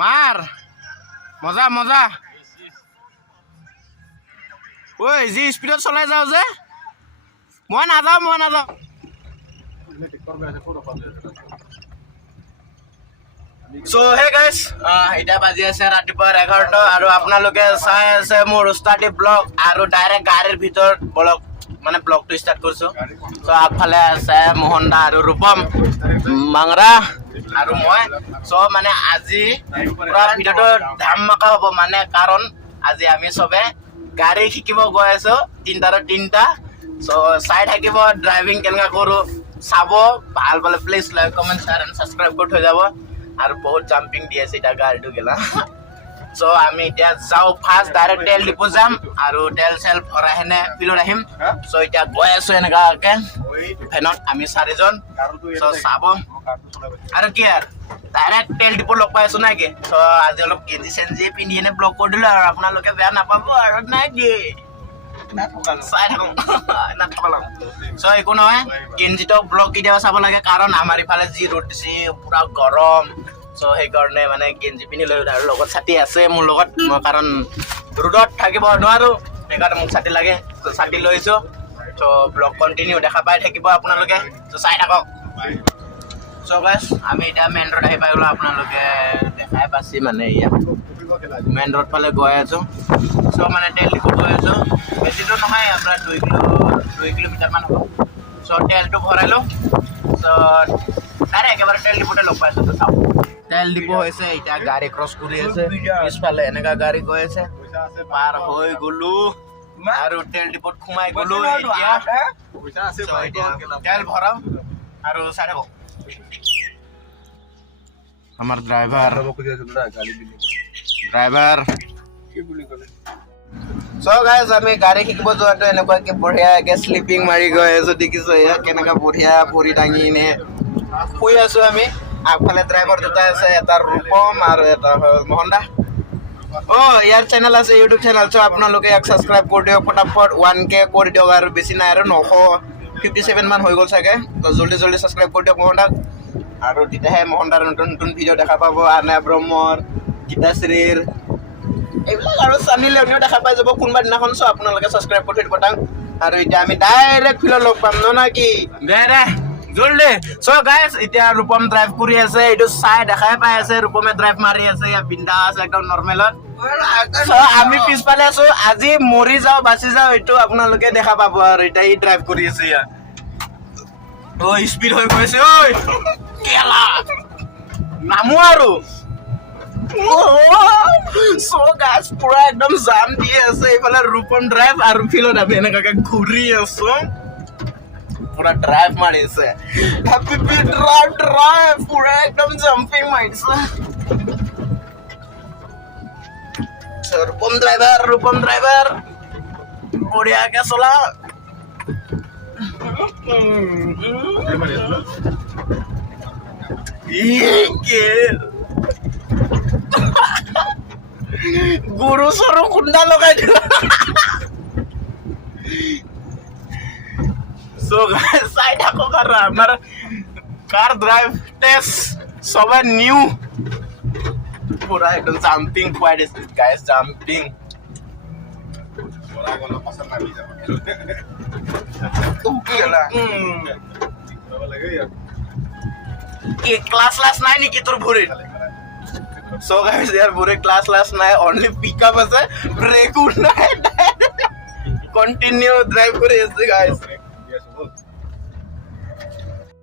মাৰ মজা মজা ঐ যি স্পীডত চলাই যাওঁ যে মই নাযাওঁ So hey guys, এটা বাজি আছে ৰাতিপুৱা 11টা আৰু আপোনালোকে চাই আছে মোৰ উস্তাদি ব্লগ আৰু ডাইৰেক্ট গাড়ীৰ ভিতৰত ব্লগ মানে ব্লগটো ষ্টাৰ্ট কৰিছো so আগফালে আছে মোহন দা আৰু ৰূপম মাংৰা আৰু মই so মানে আজি পুৰা ভিডিওটো ধামাকা হ'ব মানে কাৰণ আজি আমি সবে গাড়ী শিকিব গৈ আছো তিনটা so চাই থাকিব ড্ৰাইভিং কেনেকা কৰো চাব ভাল ভাল please like comment share and subscribe কৰি থৈ যাব আৰু বহুত জাম্পিং দি আছে এটা গাড়ীটো গেলা সো আমি এতিয়া যাও ফাৰ্স্ট ডাইৰেক্ট তেল ডিপো যাম আৰু তেল সেল ভৰাই হেনে পিলত আহিম সো এতিয়া গৈ আছো এনেকাকে ফেনত আমি চাৰিজন সো চাব আৰু কি আৰু ডাইৰেক্ট তেল ডিপো লগ পাই আছো নাকি সো আজি অলপ গেঞ্জি চেঞ্জি পিন্ধি এনে ব্লগ কৰি দিলো আৰু আপোনালোকে বেয়া নাপাব আৰু নাকি চাই থাকোঁ সো একো নহয় গেঞ্জিটো ব্লগ কেতিয়াবা চাব লাগে কাৰণ আমাৰ ইফালে যি ৰ'দ দিছে পুৰা গৰম সো সেইকাৰণে মানে গেঞ্জি পিন্ধি লৈ আৰু লগত ছাতি আছে মোৰ লগত মই কাৰণ ৰ'দত থাকিব নোৱাৰো সেইকাৰণে মোক ছাতি লাগে তো ছাতি লৈছো তো ব্লগ কণ্টিনিউ দেখা পাই থাকিব আপোনালোকে তো চাই থাকক সো গাইছ আমি এতিয়া মেইন ৰোড আহি পাই গ'লো আপোনালোকে দেখাই পাইছে মানে ইয়াত মেইন ৰোড ফালে গৈ আছো সো মানে তেল ডিপো গৈ আছো বেছি দূৰ নহয় আপোনাৰ 2 কিলোমিটাৰ মান হ'ব সো তেলটো ভৰাইলো সো তাৰে একেবাৰে তেল ডিপোতে লগ পাইছো তো চাওক তেল ডিপো হৈছে এতিয়া গাড়ী ক্ৰছ কৰি আছে পিছফালে এনেকা গাড়ী গৈ আছে পাৰ হৈ গ'লো আৰু তেল ডিপোত সোমাই গ'লো এতিয়া তেল ভৰাও আৰু চাই থাকক আমাৰ ড্ৰাইভাৰ সো গাইজ আমি গাড়ী শিকিব যোৱাটো এনেকুৱাকে বঢ়িয়াকে স্লিপিং মাৰি গৈ আছো দেখিছো এয়া কেনেকা বঢ়িয়া ভৰি দাঙি নে শুই আছো আমি আগফালে ড্ৰাইভাৰ দুটা আছে এটা ৰূপম আৰু এটা মোহন দা ইয়াৰ চেনেল আছে ইউটিউব চেনেল সো আপোনালোকে ইয়াক ছাবস্ক্ৰাইব কৰি দিয়ক ফটাফট 1K কৰি দিয়ক আৰু বেছি নাই আৰু 957 মান হৈ গ'ল চাগে তো জলদি ছাবস্ক্ৰাইব কৰি দিয়ক মোহন দাক আৰু তেতিয়াহে মোহন দাৰ নতুন ভিডিঅ' দেখা পাব আনা ব্ৰহ্মৰ গীতাশ্ৰীৰ এইবিলাক আৰু চানি লেউনিও দেখা পাই যাব কোনোবা দিনাখন সো আপোনালোকে ছাবস্ক্ৰাইব কৰি দিব তাক আৰু এতিয়া আমি ডাইৰেক্ট ফিল্ডত লগ পাম ন কি দে জলদি সো গাইজ এতিয়া ৰূপম ড্ৰাইভ কৰি আছে এইটো চাই দেখাই পাই আছে ৰূপমে ড্ৰাইভ মাৰি আছে ইয়াৰ বিন্দাছ একদম নৰ্মেলত সো আমি পিছফালে আছো আজি মৰি যাওঁ বাচি যাওঁ এইটো আপোনালোকে দেখা পাব আৰু এতিয়া ই ড্ৰাইভ কৰি আছে ইয়াৰ স্পীড হৈ গৈছে ঐ কেলা নামো আৰু সো গাইজ পুৰা একদম জাম দি আছে এইফালে ৰূপম ড্ৰাইভ আৰু ফিল্ডত আমি এনেকাকে ঘূৰি আছো পুৰা ড্ৰাইভ মাৰি আছে হেপি ড্ৰাইভ পুৰা একদম জাম্পিং মাৰিছে ৰূপম ড্ৰাইভাৰ বঢ়িয়াকে চলা গুৰু চৰু খুন্দা লগাই দিলা সো চাই থাকক আৰু আমাৰ কাৰ ড্ৰাইভ টেষ্ট সবে নিউ পুৰা একদম জাম্পিং খুৱাই দিছে গাইজ জাম্পিং ক্লাছ নাই নেকি তোৰ ভৰিত সো গাইজ ইয়াৰ ভৰিত ক্লাছ নাই অনলি পিকআপ আছে ব্ৰেকো নাই কন্টিনিউ ড্ৰাইভ কৰি আছে গাইজ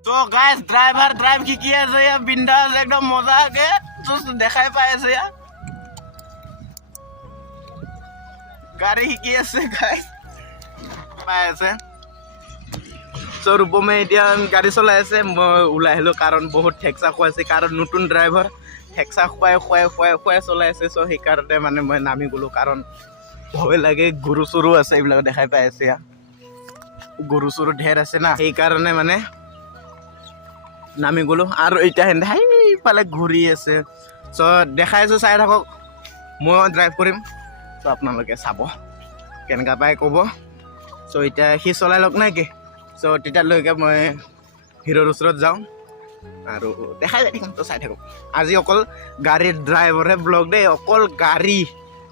তো গাইজ ড্ৰাইভ শিকি আছে ইয়াৰ বিন্দাছ একদম মজাকে দেখাই পাই আছে ইয়াৰ গাড়ী শিকি আছে গাইজ পাই আছে সো ৰূপমে এতিয়া গাড়ী চলাই আছে মই ওলাই আহিলো কাৰণ বহুত ঠেকচা খুৱাইছে কাৰণ নতুন ড্ৰাইভাৰ ঠেকচা খুৱাই চলাই আছে সো সেইকাৰণে মানে মই নামি গ'লো কাৰণ ভয় লাগে গৰু চৰু আছে এইবিলাক দেখাই পাই আছে ইয়াৰ গৰু চৰু ঢেৰ আছে না সেইকাৰণে মানে নামি গ'লো আৰু এতিয়া সেইফালে ঘূৰি আছে সো দেখাই আছো চাই থাকক মই ড্ৰাইভ কৰিম সো আপোনালোকে চাব কেনেকা পাই ক'ব সো এতিয়া সি চলাই লওক নাই কি সো তেতিয়ালৈকে মই হিৰোৰ ওচৰত যাওঁ আৰু দেখাই যাই থাকিম তো চাই থাকক আজি অকল গাড়ীৰ ড্ৰাইভাৰহে ব্লগ দেই অকল গাড়ী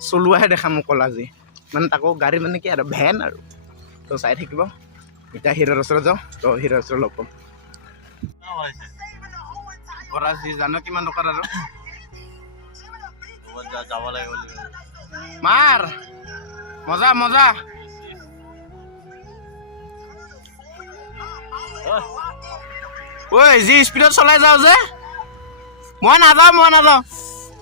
চলোৱাহে দেখাম অকল আজি মানে তাকো গাড়ী মানে কি আৰু ভেন আৰু তো চাই থাকিব এতিয়া হিৰৰ ওচৰত যাওঁ তো হিৰৰ ওচৰত লগ পাম কৰাচি জানো কিমান টকাৰ আৰু যাব লাগে বুলি মাৰ মজা মজা ঐ যি স্পীডত চলাই যাওঁ যে মই নাযাওঁ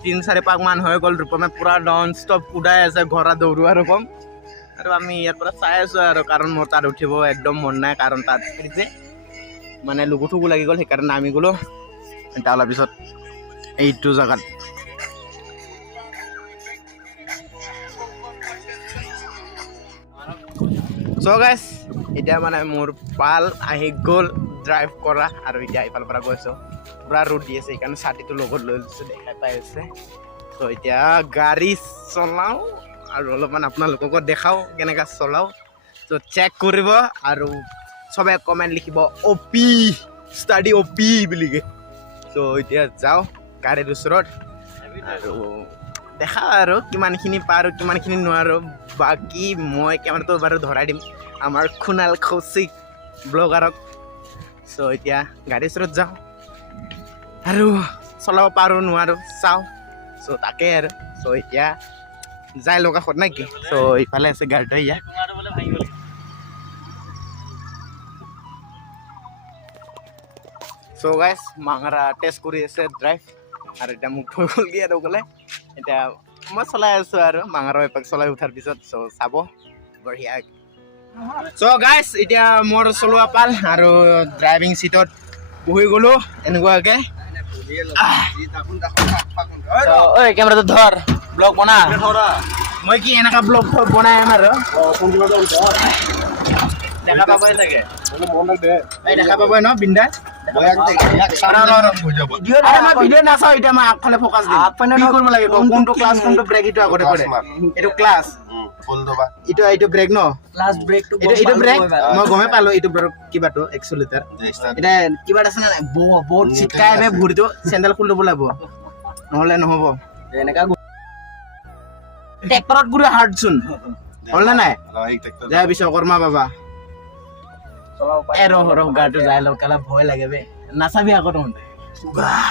3-4 পাক মান হৈ গ'ল ৰূপমে পুৰা নন ষ্টপ উদাই আছে ঘৰা দৌৰোৱা ৰকম আৰু আমি ইয়াৰ পৰা চাই আছো আৰু কাৰণ মোৰ তাত উঠিব একদম মন নাই কাৰণ তাত যে মানে লুগু ঠুগু লাগি গ'ল সেইকাৰণে নামি গ'লো এতিয়া অলপ পিছত এইটো জেগাত চ' গাইছ এতিয়া মানে মোৰ পাল আহি গ'ল ড্ৰাইভ কৰা আৰু এতিয়া এইফালৰ পৰা গৈছোঁ পুৰা ৰ'দ দি আছে সেইকাৰণে ছাতিটো লগত লৈ লৈছোঁ দেখাই পাই আছে ত' এতিয়া গাড়ী চলাওঁ আৰু অলপমান আপোনালোককো দেখাওঁ কেনেকৈ চলাওঁ ত' চেক কৰিব আৰু চবে কমেণ্ট লিখিব অপি ষ্টাডি অপি বুলিকে ত' এতিয়া যাওঁ গাড়ীৰ ওচৰত আৰু দেখা আৰু কিমানখিনি পাৰোঁ কিমানখিনি নোৱাৰোঁ বাকী মই কেমেৰাটো বাৰু ধৰাই দিম আমাৰ খুনাল কৌশিক ব্লগাৰক চ' এতিয়া গাড়ীৰ ওচৰত যাওঁ আৰু চলাব পাৰোঁ নোৱাৰোঁ চাওঁ চ' তাকে আৰু চ' এতিয়া যাই লগা সদ নেকি চ' ইফালে আছে গাড়ীটো ইয়াত চ' গাইছ মাঙৰা টেষ্ট কৰি আছে ড্ৰাইভ আৰু এতিয়া মোক থৈ গ'লগৈ আৰু গ'লে এতিয়া মই চলাই আছোঁ আৰু মাঙাৰ এপাক চলাই উঠাৰ পিছত চ' চাব বঢ়িয়া চ' গাইছ এতিয়া মোৰ চলোৱা পাল আৰু ড্ৰাইভিং ছিটত বহি গ'লোঁ এনেকুৱাকৈ ঐ কেমেৰাটো ধৰ ব্লগ বনা মই কি এনেকুৱা ব্লগ বনাই আম আৰু দেখা পাবই চাগে দেখা পাবই ন বিন্দাছ ভিডিঅ' নাচাওঁ এতিয়া মই আগফালে ফ'কাছ দিম কি কৰিব লাগে কোনটো ক্লাছ কোনটো ব্ৰেক এইটো আগতে কৰে এইটো ক্লাছ এইটো ব্ৰেক ন এইটো ব্ৰেক মই গমেই পালোঁ এইটো ব্ৰেক কিবাটো 100 লিটাৰ এতিয়া কিবা আছে নে নাই বহুত চিটকাই ভৰিটো চেণ্ডেল খুলি ল'ব লাগিব নহ'লে নহ'ব এনেকুৱা ট্ৰেক্টৰত গুৰি হাৰ্ডচোন হ'ল নে নাই যায় বিশ্বকৰ্মা বাবা ৰহ গাড়ীটো যাই লওঁ কেলা ভয় লাগে বে নাচাবি আকৌ তহঁতে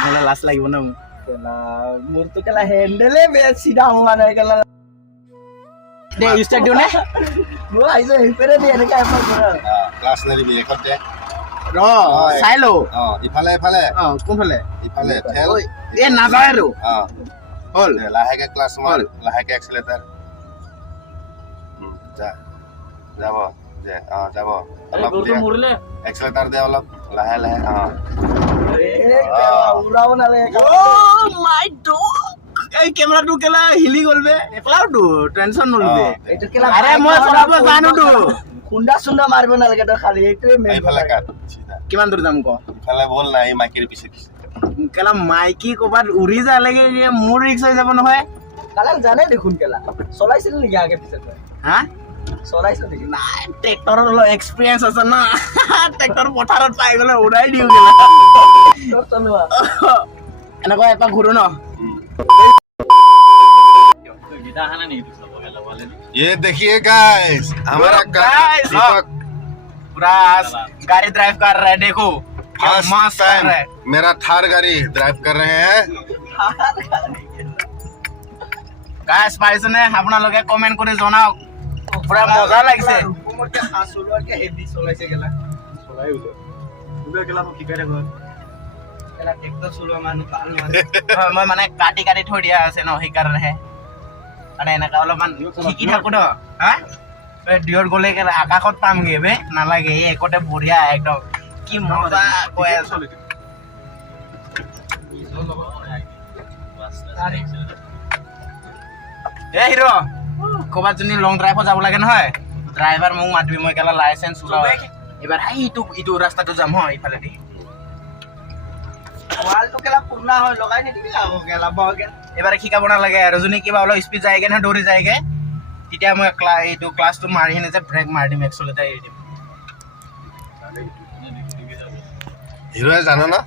নহ'লে লাজ লাগিব ন মোক মোৰতো কেলা হেণ্ডেলে চিধা হোৱা নাই কেলা দে ষ্টাৰ্ট দিওঁ নে মই আহিছোঁ সেইফালে দি এনেকৈ এপাক ক্লাছ নেৰিবি একত দে ৰ চাই লওঁ ইফালে ইফালে কোনফালে ইফালে ঠেল এ নাযায় আৰু হ'ল লাহেকে ক্লাছ মাৰ লাহেকে এক্সেলেটাৰ যা যাব দে যাব অলপ এক্সেলেটাৰ দে অলপ লাহে লাহে উৰাব নালাগে মাই ডগ এই কেমেৰাটো কেলা হিলি গ'ল বে একলাওতো টেনচন নলবি আৰে মই চলাব জানোতো খুন্দা চুন্দা মাৰিব নালাগে তই খালি এইটোৱে এইফালে কাট চিধা কিমান দূৰ যাম ক ইফালে বল নাই মাইকিৰ পিছে কেলা মাইকী ক'ৰবাত উৰি যালেগে মোৰ ৰিক্স হৈ যাব নহয় কালাক জানে দেখোন কেলা চলাইছিল নেকি আগে পিছে তই হা চলাইছিল নেকি নাই ট্ৰেক্টৰৰ অলপ এক্সপিৰিয়েঞ্চ আছে না ট্ৰেক্টৰ পথাৰত পাই গ'লে উৰাই দিওঁ কেলা তোৰ চলোৱা এনেকুৱা এপাক ঘূৰো ন ये देखिए गाइस हमारा दीपक पूरा गाड़ी ड्राइव कर रहा है देखो फर्स्ट टाइम मेरा थार गाड़ी ड्राइव कर रहे हैं গাইস পাইছনে আপোনালোকে কমেন্ট কৰি জনাওক পুৰা মজা লাগিছে কোমৰকে চলোৱাকে হেভি চলাইছে কেলা চলাই উলো তুবে কেলা মোক শিকাই থাকো কেলা ট্ৰেক্টৰ চলোৱা মানুহ ভাল নহয় মই মানে কাটি কাটি থৈ দিয়া আছে ন সেইকাৰণে মানে এনেকা অলপমান শিকি থাকো ন হা ডিঅ'ৰ গ'লে আকাশত পামগে বে নালাগে এই একতে বঢ়িয়া একদম কি মজা কৈ আছো এ হিৰো ক'ৰবাত যদি লং ড্ৰাইভত যাব লাগে নহয় ড্ৰাইভাৰ মোক মাতিবি মই কেলা লাইচেঞ্চ ওলাও এবাৰ ইটো ৰাস্তাটো যাম হয় ইফালে দি ৱালটো কেলা পুৰণা হয় লগাই নিদিবি আকৌ কেলা বগে এবাৰ শিকাব নালাগে আৰু যদি কিবা অলপ স্পীড যায়গে নহয় দৌৰি যায়গে তেতিয়া মই এইটো ক্লাছটো মাৰি কিনে যে ব্ৰেক মাৰি দিম এক্সেলেটাৰ এৰি দিম হিৰোয়ে জানো না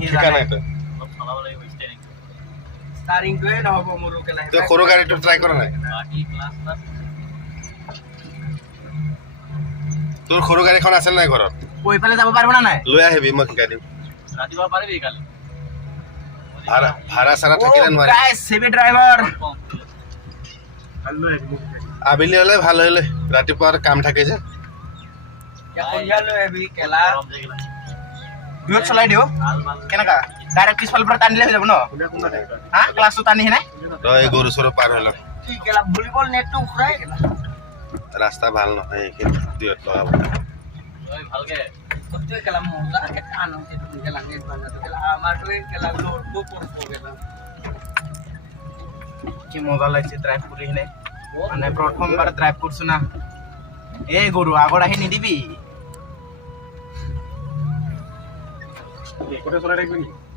সি শিকা জানে। নাই তই ষ্টাৰিংটোৱে নহ'ব মোৰো কেলা তই সৰু গাড়ীটো ট্ৰাই কৰা নাই তোৰ সৰু গাড়ীখন আছে নাই ঘৰত কৈ পেলাই যাব পাৰিব না নাই লৈ আহিবি মই শিকাই দিম ৰাতিপুৱা পাৰিবি কালি ভাড়া চাৰা থাকিলে নোৱাৰি গাইস হেভি ড্ৰাইভাৰ আবেলি হ'লে ভাল হ'লে ৰাতিপুৱা আৰু কাম থাকে যে সন্ধিয়া লৈ আহিবি কেলা দুয়ত চলাই দিও কেনেকা ডাইৰেক্ট পিছফালৰ পৰা টানিলে হৈ যাব ন হা ক্লাছটো টানি হেনে তই গৰু চৰু পাৰ হৈ লওক কি কেলা ভলীবল নেটটো উখৰাই কেলা ৰাস্তা ভাল নহয় এইখিনি দুয়ত লগাব ভালকে সত্যি কেলা মজাকে টান হৈছে তুমি কেলা নেট বাজাটো কেলা আমাৰটোৱে কেলা লৰটো পৰব কেলা কি মজা লাগছে ড্ৰাইভ কৰি হেনে মানে প্ৰথমবাৰ ড্ৰাইভ কৰিছো না এই গৰু আগত আহি নিদিবি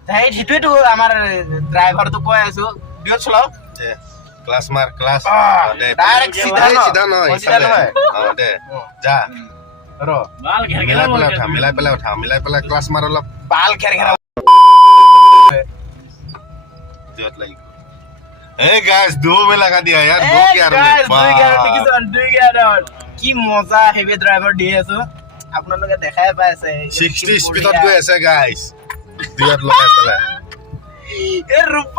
সেই সেইটোৱেতো আমাৰ ড্ৰাইভাৰটো কৈ আছো দুয়ত চলাও দে ক্লাছ মাৰ ক্লাছ ডাইৰেক্ট চিধা ন? চিধা নহয় অ, চিধা নহয়? দে যা ৰ মিলাই পেলাই উঠা ক্লাছ মাৰ অলপ বাল খেৰ খেৰা দিয়ত লাগিব এই গাইস দো মে লাগা দিয়া यार दो क्या কি মজা হেভি ড্ৰাইভাৰ দি আছো আপোনালোকে দেখাই পাই আছে 60 স্পিডত গৈ আছে গাইস দিয়ত লগাই পেলাই এ ৰূপ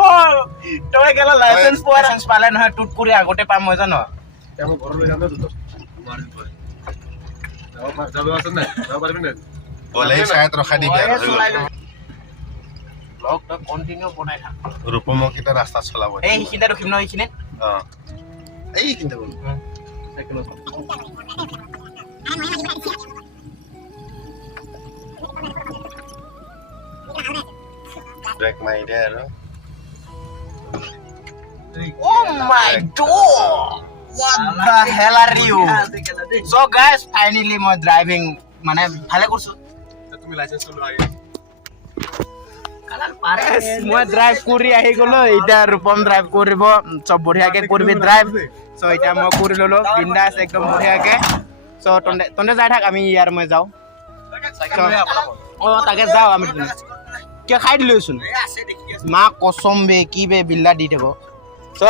তই গেলা লাইসেন্স পালে নহয় টুট কৰি আগতে পাম মই জানো বলে শায়দ ৰখা দিবি আৰু ব্লগ তই কন্টিনিউ বনাই থাক ৰূপমক এটা ৰাস্তা চলাব এই সেইখিনিতে ৰখিম ন এইখিনিত অ এই কিন্তু ব্ৰেক মাৰি দে আৰু Oh my god! What the hell are you? So guys, finally মই ড্ৰাইভিং মানে ভালে কৰিছো তুমি লাইসেন্স লৈ মই ড্ৰাইভ কৰি আহি গলো এতিয়া ৰূপম ড্ৰাইভ কৰিব চব বঢ়িয়াকে কৰিবি ড্ৰাইভ চ এতিয়া মই কৰি ললো বিন্দাস একদম বঢ়িয়াকে চ তন্দে যাই থাক আমি ইয়াৰ মই যাওঁ তাকে যাওঁ আমি কিয় খাই দিলোচোন মা কচম বে কি বে বিল্লা দি থাকো চ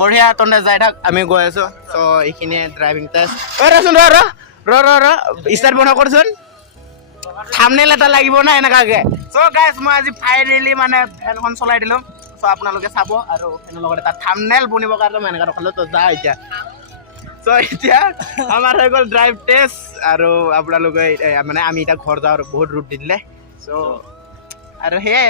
বঢ়িয়া তন্দে যাই থাক আমি গৈ আছো চ এইখিনিয়ে ড্ৰাইভিং টেষ্ট ৰচোন ৰ ষ্টাৰ্ট বন্ধ কৰচোন থাম্বনেল এটা লাগিব না এনেকাকে চ গাইস মই আজি ফাইনেলি মানে ফেনখন চলাই দিলো চ আপোনালোকে চাব আৰু ফেনৰ লগত এটা থাম্বনেল বনিবৰ কাৰণে মই এনেকা ৰখালো তো যা এতিয়া চ এতিয়া আমাৰ হৈ গ'ল ড্ৰাইভ টেষ্ট আৰু আপোনালোকে মানে আমি এতিয়া ঘৰ যাওঁ আৰু বহুত ৰুট দি দিলে চ আৰু সেয়াই